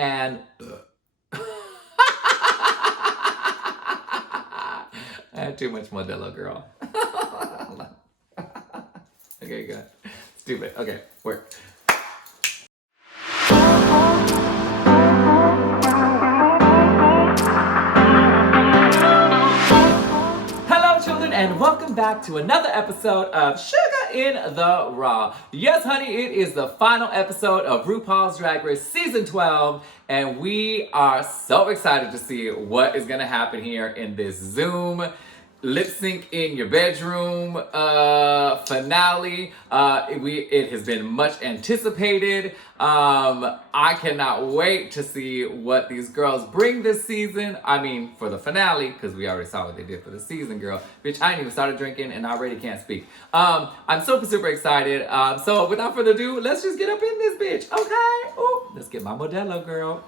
and I had too much Modelo, girl. Okay, good. Stupid. Okay, work. Hello, children, and welcome back to another episode of Shuga in the Raw. Yes, honey, it is the final episode of RuPaul's Drag Race Season 12, and we are so excited to see what is going to happen here in this Zoom lip sync in your bedroom finale. It has been much anticipated. I cannot wait to see what these girls bring this season. I mean, for the finale, because we already saw what they did for the season, girl. Bitch, I ain't even started drinking and I already can't speak. I'm super excited. So without further ado, let's just get up in this bitch, okay? Ooh, let's get my Modelo, girl.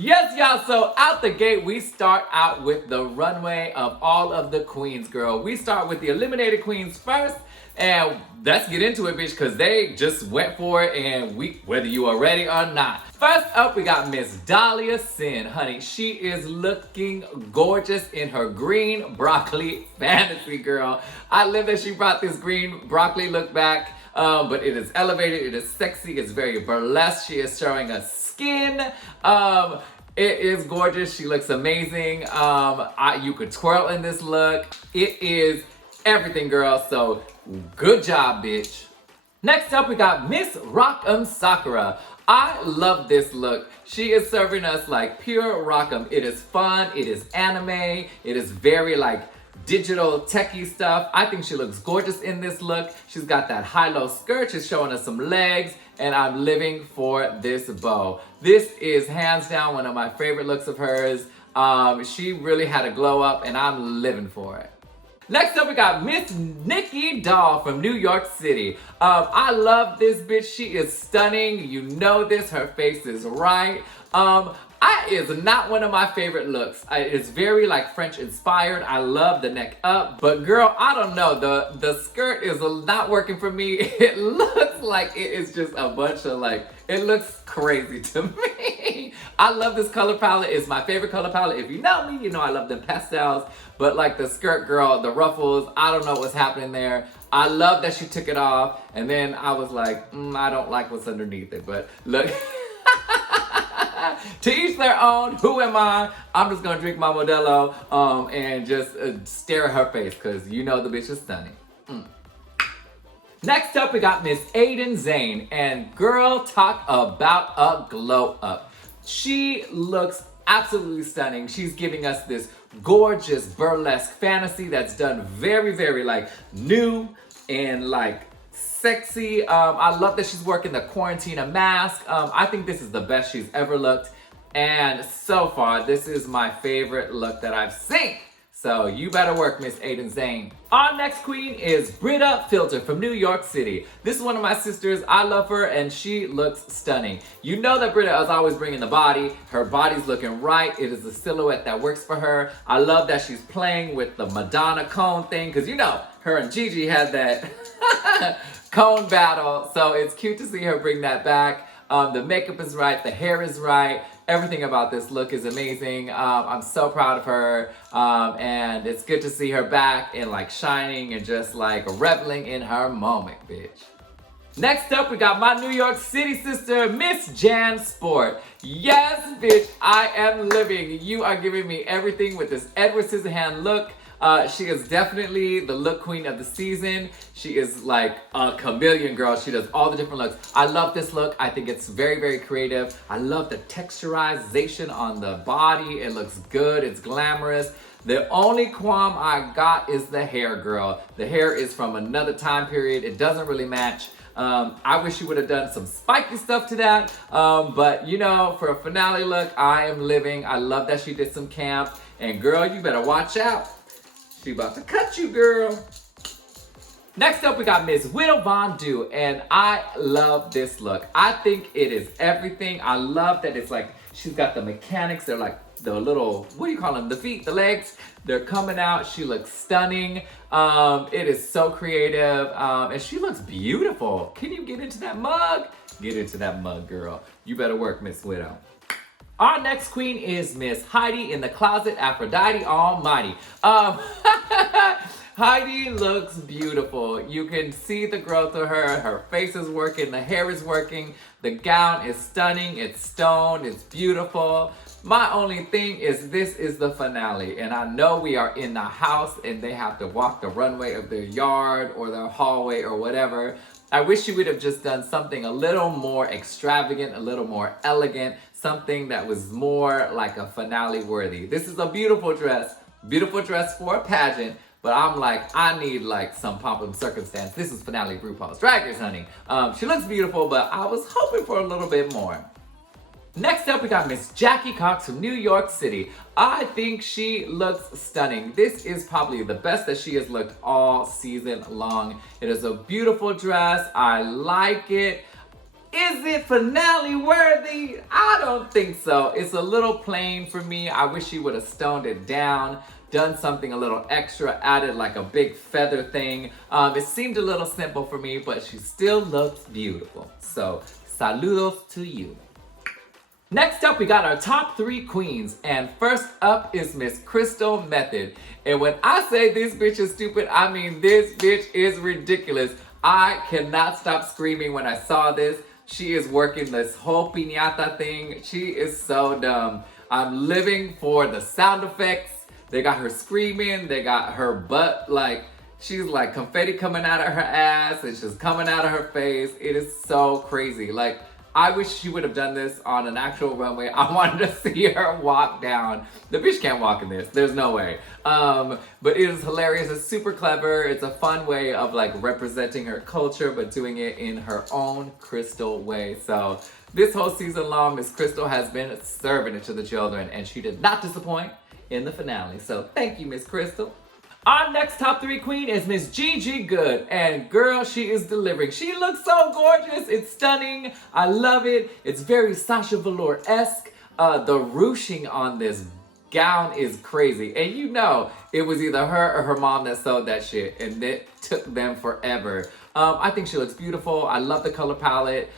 Yes, y'all, so out the gate, we start out with the runway of all of the queens, girl. We start with the eliminated queens first, and let's get into it, bitch, because they just went for it, and whether you are ready or not. First up, we got Miss Dahlia Sin, honey. She is looking gorgeous in her green broccoli fantasy, girl. I love that she brought this green broccoli look back, but it is elevated, it is sexy, it's very burlesque. She is showing us skin. It is gorgeous. She looks amazing. You could twirl in this look. It is everything, girl. So good job, bitch. Next up, we got Miss Rock'em Sakura. I love this look. She is serving us like pure Rock'em. It is fun. It is anime. It is very like digital techie stuff. I think she looks gorgeous in this look. She's got that high-low skirt. She's showing us some legs, and I'm living for this bow. This is hands down one of my favorite looks of hers. She really had a glow up, and I'm living for it. Next up, we got Miss Nikki Doll from New York City. I love this bitch. She is stunning. You know this. Her face is right. Is not one of my favorite looks. It's very like French inspired. I love the neck up, but girl, I don't know. The skirt is not working for me. It looks like it is just a bunch of like, it looks crazy to me. I love this color palette. It's my favorite color palette. If you know me, you know I love them pastels, but like the skirt, girl, the ruffles, I don't know what's happening there. I love that she took it off, and then I was like, I don't like what's underneath it, but look. To each their own. Who am I? I'm just gonna drink my Modelo and just stare at her face, because you know the bitch is stunning. Next up, we got Miss Aiden Zane, and girl, talk about a glow up. She looks absolutely stunning. She's giving us this gorgeous burlesque fantasy that's done very like new and like sexy. I love that she's working the Quarantina mask. I think this is the best she's ever looked. And so far, this is my favorite look that I've seen. So you better work, Miss Aiden Zane. Our next queen is Britta Filter from New York City. This is one of my sisters. I love her, and she looks stunning. You know that Britta is always bringing the body. Her body's looking right. It is a silhouette that works for her. I love that she's playing with the Madonna cone thing, because you know, her and Gigi had that cone battle. So it's cute to see her bring that back. The makeup is right. The hair is right. Everything about this look is amazing. I'm so proud of her. And it's good to see her back and like shining and just like reveling in her moment, bitch. Next up, we got my New York City sister, Miss Jan Sport. Yes, bitch, I am living. You are giving me everything with this Edward Scissorhand look. She is definitely the look queen of the season. She is like a chameleon, girl. She does all the different looks. I love this look. I think it's very creative. I love the texturization on the body. It looks good. It's glamorous. The only qualm I got is the hair, girl. The hair is from another time period. It doesn't really match. I wish you would have done some spiky stuff to that. But you know, for a finale look, I am living. I love that she did some camp. And girl, you better watch out. She about to cut you, girl. Next up, we got Miss Widow Von Du, and I love this look. I think it is everything. I love that it's like, she's got the mechanics. They're like the little, what do you call them? The feet, the legs. They're coming out. She looks stunning. It is so creative, and she looks beautiful. Can you get into that mug? Get into that mug, girl. You better work, Miss Widow. Our next queen is Miss Heidi in the Closet, Aphrodite Almighty. Heidi looks beautiful. You can see the growth of her. Her face is working, the hair is working, the gown is stunning, it's stoned, it's beautiful. My only thing is this is the finale, and I know we are in the house and they have to walk the runway of their yard or their hallway or whatever. I wish you would have just done something a little more extravagant, a little more elegant, something that was more like a finale worthy. This is a beautiful dress for a pageant, but I'm like, I need like some pomp and circumstance. This is finale RuPaul's Drag Race, honey. She looks beautiful, but I was hoping for a little bit more. Next up, we got Miss Jackie Cox from New York City. I think she looks stunning. This is probably the best that she has looked all season long. It is a beautiful dress. I like it. Is it finale worthy? I don't think so. It's a little plain for me. I wish she would have stoned it down, done something a little extra, added like a big feather thing. It seemed a little simple for me, but she still looks beautiful. So, saludos to you. Next up, we got our top 3 queens, and first up is Miss Crystal Method. And when I say this bitch is stupid, I mean this bitch is ridiculous. I cannot stop screaming when I saw this. She is working this whole piñata thing. She is so dumb. I'm living for the sound effects. They got her screaming, they got her butt like, she's like confetti coming out of her ass, it's just coming out of her face. It is so crazy. Like, I wish she would have done this on an actual runway. I wanted to see her walk down. The bitch can't walk in this. There's no way. But it is hilarious. It's super clever. It's a fun way of like representing her culture, but doing it in her own Crystal way. So this whole season long, Miss Crystal has been serving it to the children, and she did not disappoint in the finale. So thank you, Miss Crystal. Our next top 3 queen is Miss Gigi Good, and girl, she is delivering. She looks so gorgeous. It's stunning. I love it. It's very Sasha Velour-esque. The ruching on this gown is crazy. And you know, it was either her or her mom that sewed that shit, and it took them forever. I think she looks beautiful. I love the color palette.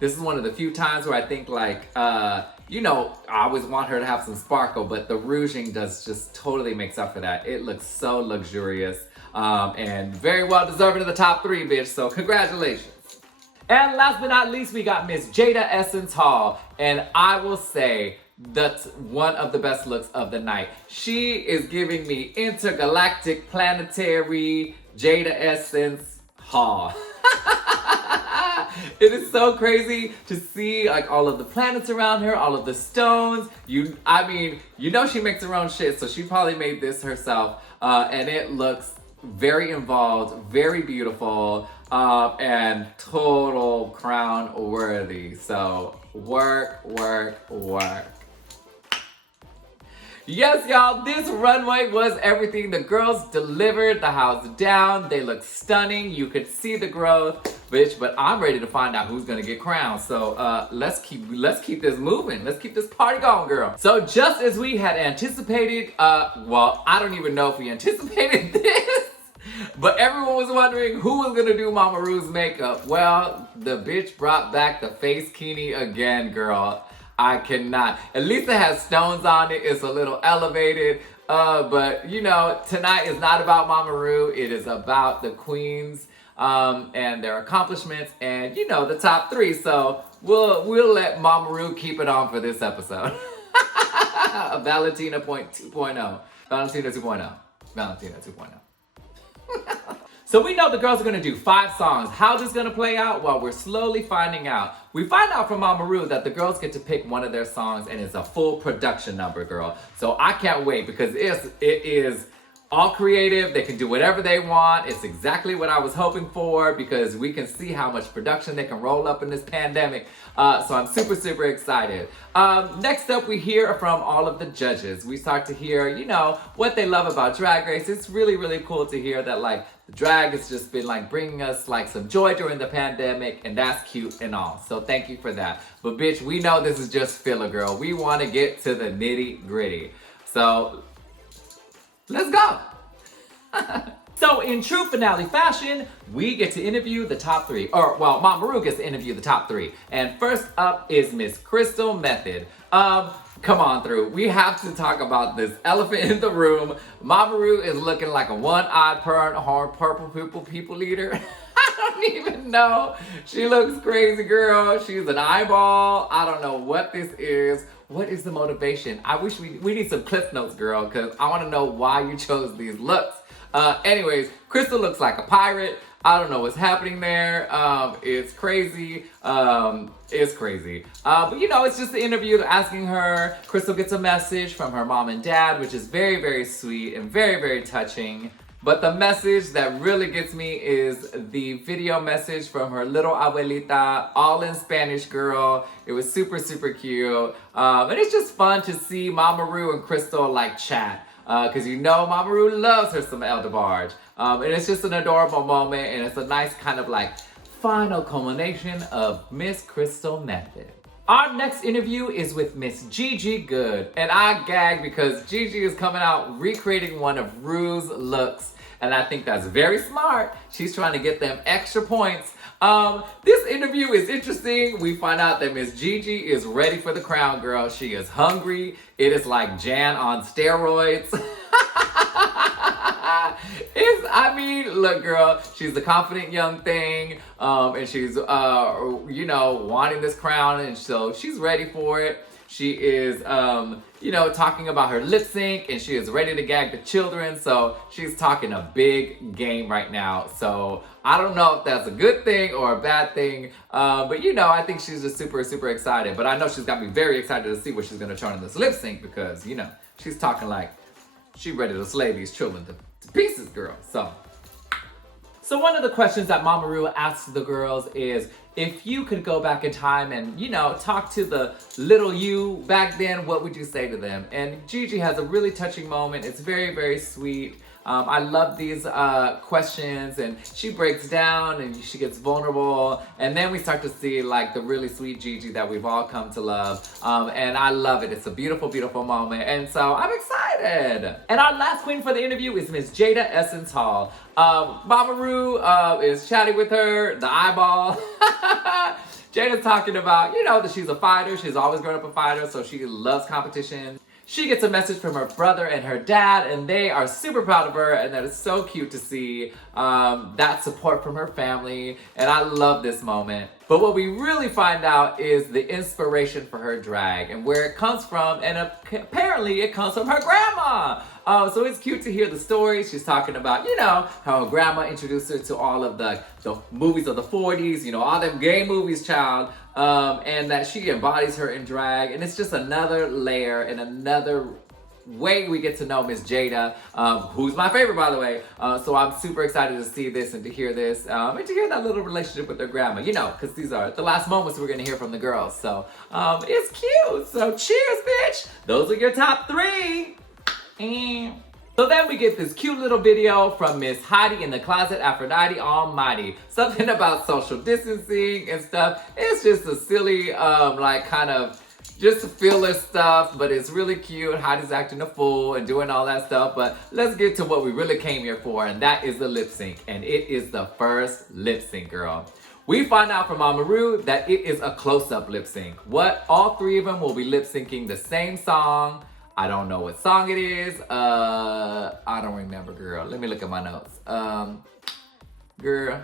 This is one of the few times where I think like, you know, I always want her to have some sparkle, but the rouging does just totally makes up for that. It looks so luxurious, and very well deserving of the top 3, bitch, so congratulations. And last but not least, we got Miss Jada Essence Hall, and I will say that's one of the best looks of the night. She is giving me intergalactic planetary Jada Essence Hall. It is so crazy to see like all of the planets around her, all of the stones. I mean, you know she makes her own shit, so she probably made this herself. And it looks very involved, very beautiful, and total crown worthy. So work, work, work. Yes, y'all, this runway was everything. The girls delivered the house down. They look stunning. You could see the growth, bitch, but I'm ready to find out who's gonna get crowned. So let's keep this moving. Let's keep this party going, girl. So just as we had anticipated, well, I don't even know if we anticipated this, but everyone was wondering who was gonna do Mama Ru's makeup. Well, the bitch brought back the face kini again, girl. I cannot. At least it has stones on it. It's a little elevated. But you know, tonight is not about Mama Ru. It is about the queens and their accomplishments, and you know, the top 3. So we'll let Mama Ru keep it on for this episode. Valentina 2.0. Valentina 2.0. Valentina 2.0. So we know the girls are gonna do 5 songs. How this is gonna play out? Well, we're slowly finding out. We find out from Mama Ru that the girls get to pick one of their songs, and it's a full production number, girl. So I can't wait, because it is all creative. They can do whatever they want. It's exactly what I was hoping for, because we can see how much production they can roll up in this pandemic. So I'm super, super excited. Next up, we hear from all of the judges. We start to hear, you know, what they love about Drag Race. It's really, really cool to hear that, like, the drag has just been like bringing us like some joy during the pandemic, and that's cute and all. So thank you for that. But bitch, we know this is just filler, girl. We want to get to the nitty gritty. So let's go. So in true finale fashion, we get to interview the top three. Or, well, Mama Ru gets to interview the top three. And first up is Miss Crystal Method. Come on through. We have to talk about this elephant in the room. Mama Ru is looking like a one-eyed purple people eater. I don't even know. She looks crazy, girl. She's an eyeball. I don't know what this is. What is the motivation? I wish we need some cliff notes, girl, because I want to know why you chose these looks. Anyways, Crystal looks like a pirate. I don't know what's happening there. It's crazy. It's crazy. But you know, it's just the interview asking her. Crystal gets a message from her mom and dad, which is very, very sweet and very, very touching. But the message that really gets me is the video message from her little abuelita, all in Spanish, girl. It was super, super cute. And it's just fun to see Mama Ru and Crystal like chat. Because you know Mama Ru loves her some El DeBarge. And it's just an adorable moment, and it's a nice kind of like final culmination of Miss Crystal Method. Our next interview is with Miss Gigi Good. And I gag because Gigi is coming out recreating one of Ru's looks. And I think that's very smart. She's trying to get them extra points. This interview is interesting. We find out that Miss Gigi is ready for the crown, girl. She is hungry. It is like Jan on steroids. Look, girl, she's the confident young thing, and she's, you know, wanting this crown, and so she's ready for it. She is, you know, talking about her lip sync, and she is ready to gag the children, so she's talking a big game right now. So I don't know if that's a good thing or a bad thing, but you know, I think she's just super, super excited. But I know she's got me very excited to see what she's gonna turn in this lip sync, because, you know, she's talking like she's ready to slay these children to pieces, girl. So one of the questions that Mama Ru asks the girls is, if you could go back in time and, you know, talk to the little you back then, what would you say to them? And Gigi has a really touching moment. It's very, very sweet. I love these questions, and she breaks down and she gets vulnerable, and then we start to see like the really sweet Gigi that we've all come to love, and I love it. It's a beautiful, beautiful moment, and so I'm excited. And our last queen for the interview is Miss Jada Essence Hall. Mama Ru is chatting with her, the eyeball. Jada's talking about, you know, that she's a fighter. She's always grown up a fighter, so she loves competition. She gets a message from her brother and her dad, and they are super proud of her, and that is so cute to see that support from her family, and I love this moment. But what we really find out is the inspiration for her drag and where it comes from, and apparently it comes from her grandma. So it's cute to hear the story. She's talking about, you know, how her grandma introduced her to all of the movies of the 40s, you know, all them gay movies, child, and that she embodies her in drag. And it's just another layer and another way we get to know Miss Jada, who's my favorite, by the way. So I'm super excited to see this and to hear this, and to hear that little relationship with their grandma, you know, because these are the last moments we're going to hear from the girls. So it's cute. So cheers, bitch. Those are your top three. And so then we get this cute little video from Miss Heidi in the Closet, Aphrodite Almighty. Something about social distancing and stuff. It's just a silly, like kind of just filler stuff, but it's really cute. Heidi's acting a fool and doing all that stuff. But let's get to what we really came here for, and that is the lip sync. And it is the first lip sync, girl. We find out from Mama Ru that it is a close-up lip sync. All three of them will be lip syncing the same song. I don't know what song it is. I don't remember, girl. Let me look at my notes. Girl,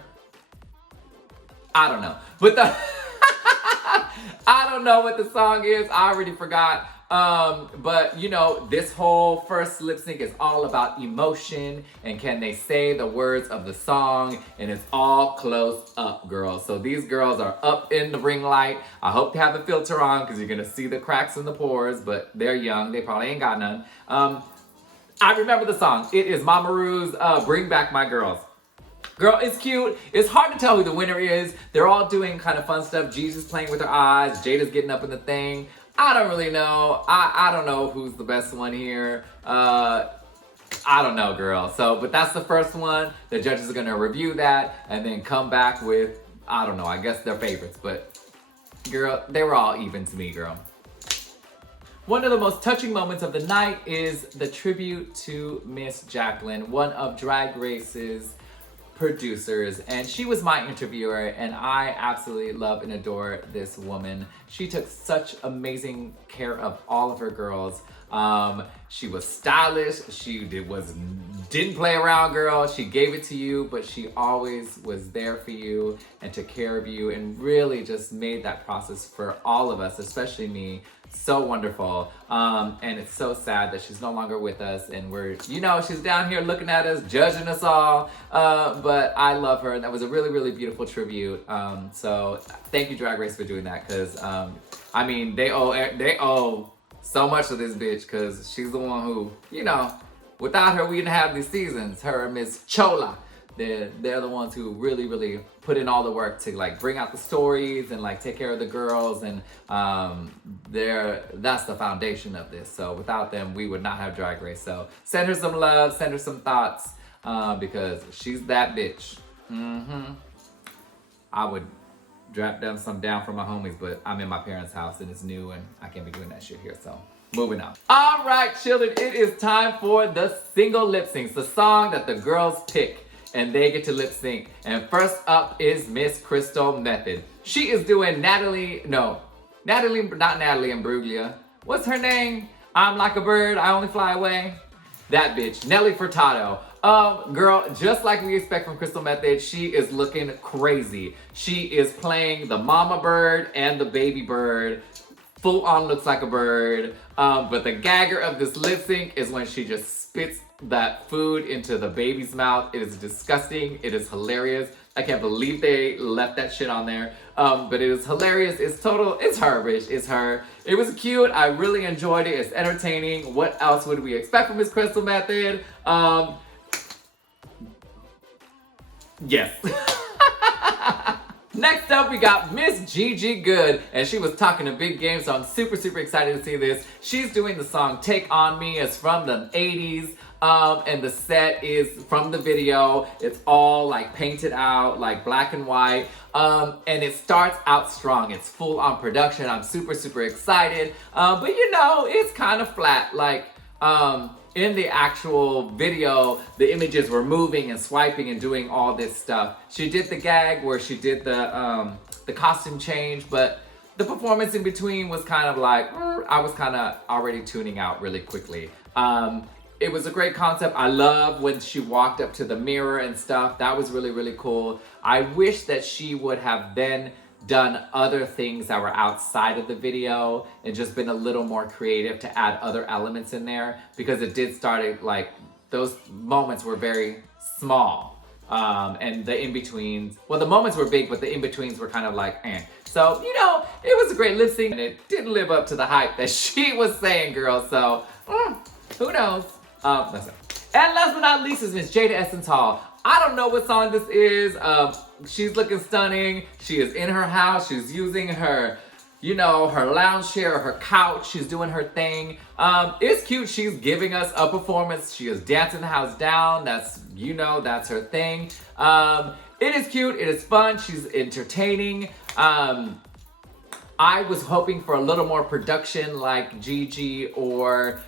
I don't know. But I don't know what the song is. I already forgot. But you know, this whole first lip sync is all about emotion and can they say the words of the song, and it's all close up, girls. So these girls are up in the ring light. I hope they have a filter on because you're gonna see the cracks in the pores, but they're young. They probably ain't got none. I remember the song. It is Mama Ru's Bring Back My Girls. Girl, it's cute. It's hard to tell who the winner is. They're all doing kind of fun stuff. Gigi's playing with her eyes. Jada's getting up in the thing. I don't really know. I don't know who's the best one here. I don't know, girl. So, but that's the first one. The judges are gonna review that and then come back with, I don't know, I guess their favorites. But girl, they were all even to me, girl. One of the most touching moments of the night is the tribute to Miss Jacqueline, one of Drag Race's producers, and she was my interviewer, and I absolutely love and adore this woman. She took such amazing care of all of her girls. She was stylish. She didn't play around, girl. She gave it to you, but she always was there for you and took care of you, and really just made that process for all of us, especially me, so wonderful. And it's so sad that she's no longer with us, and she's down here looking at us, judging us all. But I love her, and that was a really, really beautiful tribute. So thank you, Drag Race, for doing that, because they owe so much to this bitch, because she's the one who, without her, we didn't have these seasons. Her and Miss Chola, they're the ones who really, really put in all the work to bring out the stories and take care of the girls, and that's the foundation of this. So without them, we would not have Drag Race. So send her some love, send her some thoughts, because she's that bitch. I would drop down for my homies, but I'm in my parents' house and it's new and I can't be doing that shit here, so moving on. All right, children, it is time for the single lip syncs, the song that the girls pick and they get to lip sync. And first up is Miss Crystal Method. She is doing not Natalie Imbruglia. What's her name? I'm like a bird, I only fly away. That bitch, Nelly Furtado. Girl, just like we expect from Crystal Method, she is looking crazy. She is playing the mama bird and the baby bird. Full on looks like a bird. But the gagger of this lip sync is when she just spits that food into the baby's mouth. It is disgusting. It is hilarious. I can't believe they left that shit on there. But it is hilarious. It's her, bitch. It's her. It was cute. I really enjoyed it. It's entertaining. What else would we expect from Miss Crystal Method? Yes. Next up, we got Miss Gigi Good, and she was talking a big game, so I'm super, super excited to see this. She's doing the song Take On Me. It's from the 80s, and the set is from the video. It's all painted out, black and white, and it starts out strong. It's full on production. I'm super, super excited, but it's kind of flat. In the actual video, the images were moving and swiping and doing all this stuff. She did the gag where she did the costume change, but the performance in between was kind of I was kind of already tuning out really quickly. It was a great concept. I love when she walked up to the mirror and stuff. That was really, really cool. I wish that she would have then done other things that were outside of the video and just been a little more creative to add other elements in there, because it did start those moments were very small, and the in-betweens, well, the moments were big, but the in-betweens were kind of eh. So it was a great lip sync, and it didn't live up to the hype that she was saying, girl. So who knows? Listen. And last but not least is Miss Jada Essence Hall. I don't know what song this is. She's looking stunning. She is in her house. She's using her, her lounge chair or her couch. She's doing her thing. It's cute. She's giving us a performance. She is dancing the house down. That's her thing. It is cute. It is fun. She's entertaining. I was hoping for a little more production like Gigi or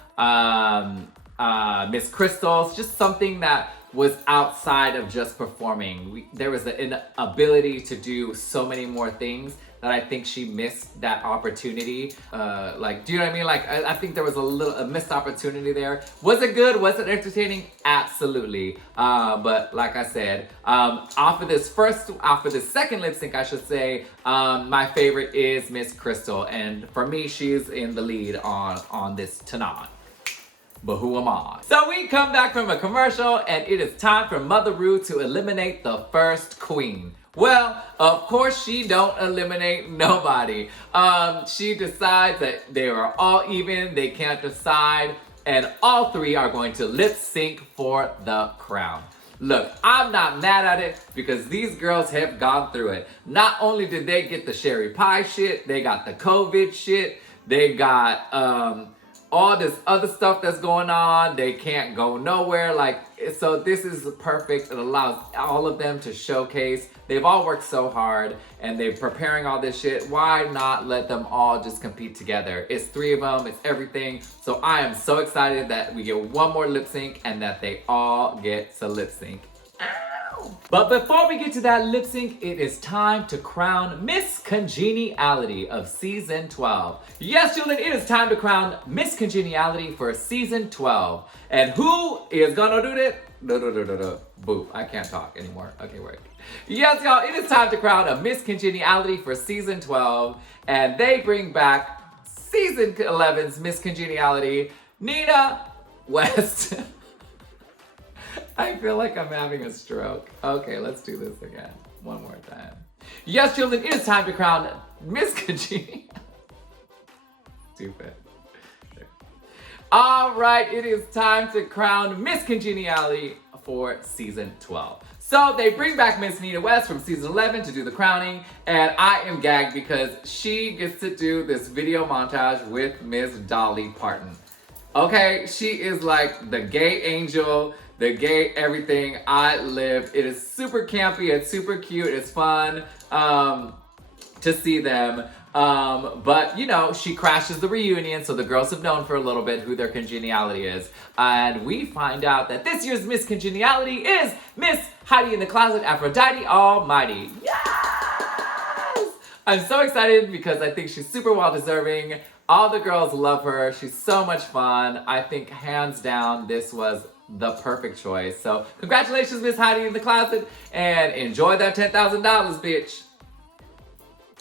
Miss Crystal's, just something that was outside of just performing. There was an ability to do so many more things that I think she missed that opportunity. Do you know what I mean? I think there was a missed opportunity there. Was it good? Was it entertaining? Absolutely. But like I said, off of this second lip sync, I should say, my favorite is Miss Crystal, and for me, she's in the lead on this tonight. But who am I? So we come back from a commercial, and it is time for Mother Ru to eliminate the first queen. Well, of course she don't eliminate nobody. She decides that they are all even, they can't decide, and all three are going to lip sync for the crown. Look, I'm not mad at it because these girls have gone through it. Not only did they get the sherry pie shit, they got the COVID shit, they got all this other stuff that's going on. They can't go nowhere. Like, so this is perfect. It allows all of them to showcase. They've all worked so hard and they're preparing all this shit. Why not let them all just compete together? It's 3 of them, it's everything. So I am so excited that we get one more lip sync and that they all get to lip sync. But before we get to that lip sync, it is time to crown Miss Congeniality of Season 12. Yes, children, it is time to crown Miss Congeniality for Season 12. And who is gonna do that? Boop, I can't talk anymore. Okay, wait. Yes, y'all, it is time to crown a Miss Congeniality for Season 12. And they bring back Season 11's Miss Congeniality, Nina West. I feel like I'm having a stroke. Okay, let's do this again. One more time. Yes, children, it is time to crown Miss Congeniality. Stupid. All right, it is time to crown Miss Congeniality for Season 12. So they bring back Miss Nina West from Season 11 to do the crowning, and I am gagged because she gets to do this video montage with Miss Dolly Parton. Okay, she is like the gay angel, the gay everything. I live. It is super campy, it's super cute, it's fun to see them. But you know, she crashes the reunion, so the girls have known for a little bit who their congeniality is. And we find out that this year's Miss Congeniality is Miss Heidi in the Closet, Aphrodite Almighty. Yes! I'm so excited because I think she's super well deserving. All the girls love her. She's so much fun. I think hands down, this was the perfect choice. So congratulations, Miss Heidi in the Closet, and enjoy that $10,000, bitch.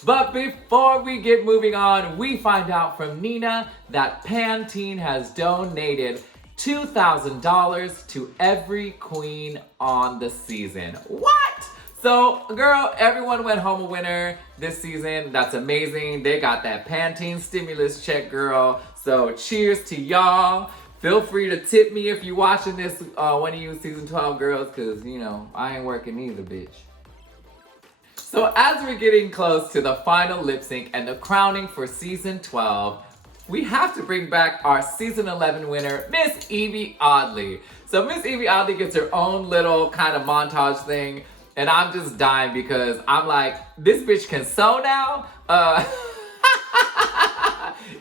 But before we get moving on, we find out from Nina that Pantene has donated $2,000 to every queen on the season. What? So, girl, everyone went home a winner this season. That's amazing. They got that Pantene stimulus check, girl. So, cheers to y'all. Feel free to tip me if you're watching this, one of you Season 12 girls, because, you know, I ain't working either, bitch. So, as we're getting close to the final lip sync and the crowning for Season 12, we have to bring back our Season 11 winner, Miss Evie Oddly. So, Miss Evie Oddly gets her own little kind of montage thing. And I'm just dying because I'm like, this bitch can sew now?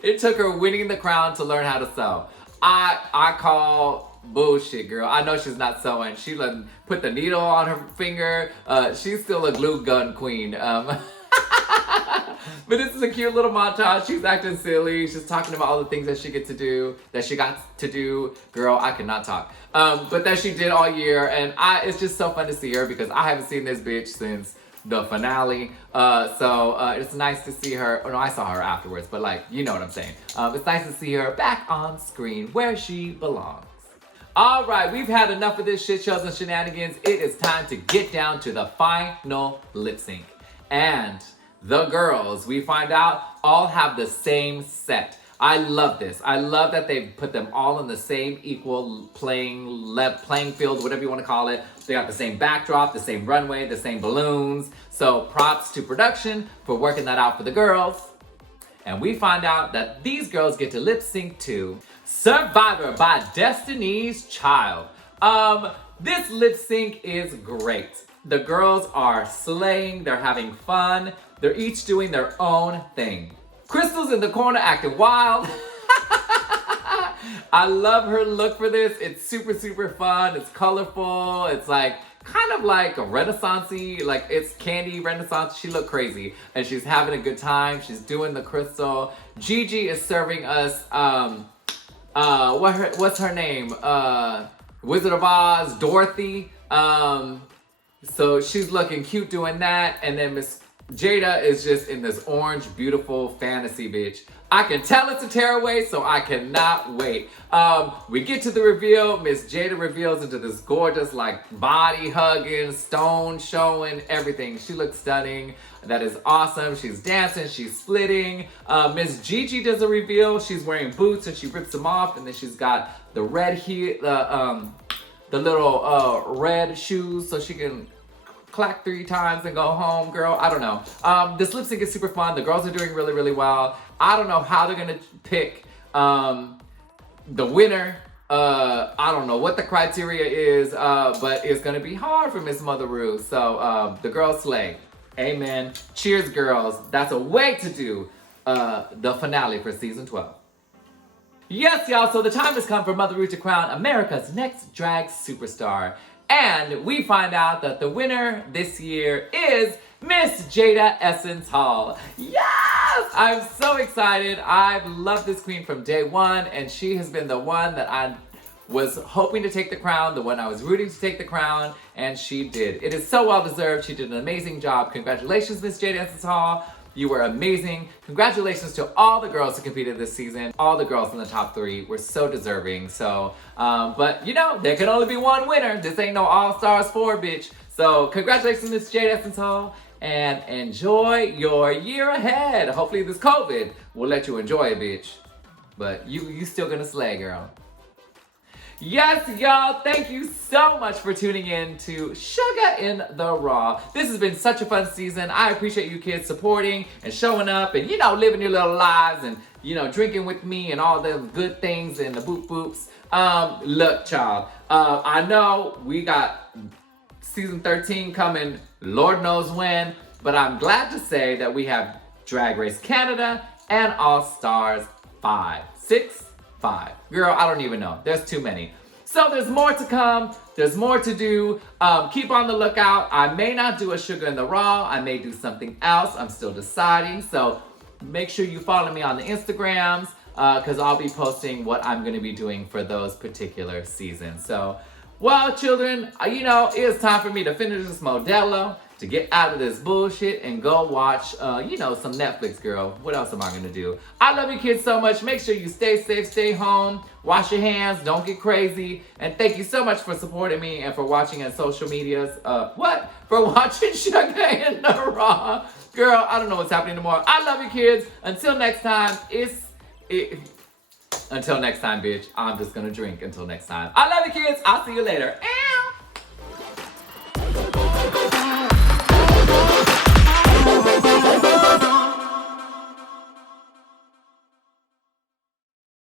It took her winning the crown to learn how to sew. I call bullshit, girl. I know she's not sewing. She put the needle on her finger. She's still a glue gun queen. But this is a cute little montage. She's acting silly. She's talking about all the things that she got to do. Girl, I cannot talk. But that she did all year. And it's just so fun to see her because I haven't seen this bitch since the finale. So it's nice to see her. Oh, no, I saw her afterwards, but like, you know what I'm saying. It's nice to see her back on screen where she belongs. All right, we've had enough of this shit shows and shenanigans. It is time to get down to the final lip sync. And the girls, we find out, all have the same set. I love this. I love that they put them all in the same equal playing field, whatever you want to call it. They got the same backdrop, the same runway, the same balloons. So props to production for working that out for the girls. And we find out that these girls get to lip sync to Survivor by Destiny's Child. This lip sync is great. The girls are slaying, they're having fun, they're each doing their own thing. Crystal's in the corner acting wild. I love her look for this. It's super, super fun. It's colorful. It's like, kind of like a renaissance-y, like it's candy renaissance. She looked crazy and she's having a good time. She's doing the Crystal. Gigi is serving us, what's her name? Wizard of Oz, Dorothy. So she's looking cute doing that. And then Miss Jada is just in this orange, beautiful fantasy bitch. I can tell it's a tearaway, so I cannot wait. We get to the reveal. Miss Jada reveals into this gorgeous, like, body hugging, stone showing, everything. She looks stunning. That is awesome. She's dancing, she's splitting. Miss Gigi does a reveal. She's wearing boots and she rips them off, and then she's got the red heel, the little red shoes so she can clack 3 times and go home, girl. I don't know. This lip sync is super fun. The girls are doing really, really well. I don't know how they're gonna pick the winner, I don't know what the criteria is, but it's gonna be hard for Miss Mother Ru. So the girls slay. Amen. Cheers, girls. That's a way to do the finale for season 12. Yes, y'all, so the time has come for Mother Ru to crown America's next drag superstar. And we find out that the winner this year is Miss Jada Essence Hall. Yes! I'm so excited. I've loved this queen from day one, and she has been the one that I was hoping to take the crown, the one I was rooting to take the crown, and she did. It is so well deserved. She did an amazing job. Congratulations, Miss Jada Essence Hall. You were amazing. Congratulations to all the girls who competed this season. All the girls in the top 3 were so deserving. So, but you know, there can only be one winner. This ain't no All-Stars 4, bitch. So congratulations, Miss Jada Essence Hall, and enjoy your year ahead. Hopefully this COVID will let you enjoy it, bitch. But you still gonna slay, girl. Yes, y'all, thank you so much for tuning in to Shuga in the Raw. This has been such a fun season. I appreciate you kids supporting and showing up and, you know, living your little lives and, you know, drinking with me and all the good things and the boop boops. Look, child, I know we got season 13 coming, Lord knows when, but I'm glad to say that we have Drag Race Canada and All Stars 5, 6, 5. Girl, I don't even know. There's too many. So there's more to come. There's more to do. Keep on the lookout. I may not do a Shuga in the Raw. I may do something else. I'm still deciding. So make sure you follow me on the Instagrams because I'll be posting what I'm going to be doing for those particular seasons. So, well, children, you know, it's time for me to finish this Modelo, to get out of this bullshit and go watch, you know, some Netflix, girl. What else am I gonna do? I love you kids so much. Make sure you stay safe, stay home, wash your hands, don't get crazy. And thank you so much for supporting me and for watching on social medias. For watching Shuga in the Raw. Girl, I don't know what's happening tomorrow. I love you kids. Until next time, until next time, bitch. I'm just gonna drink until next time. I love you kids. I'll see you later.